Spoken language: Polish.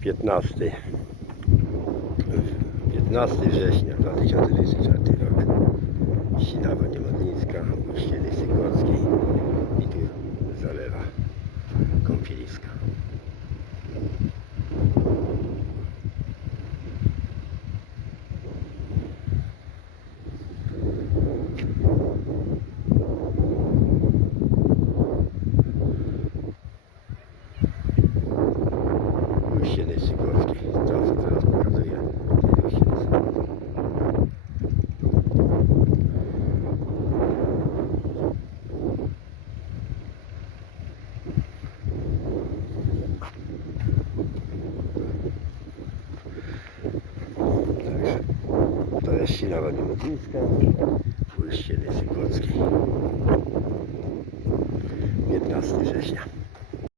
15 15 września 2024 rok Sinawa Niemodnicka Ujście Lysy Górskiej i tu zalewa kąpieliska Ujście To co teraz pokazuję to jest Sinawa Niemodnicka, Ujście Lysy Górskiej. 15 września.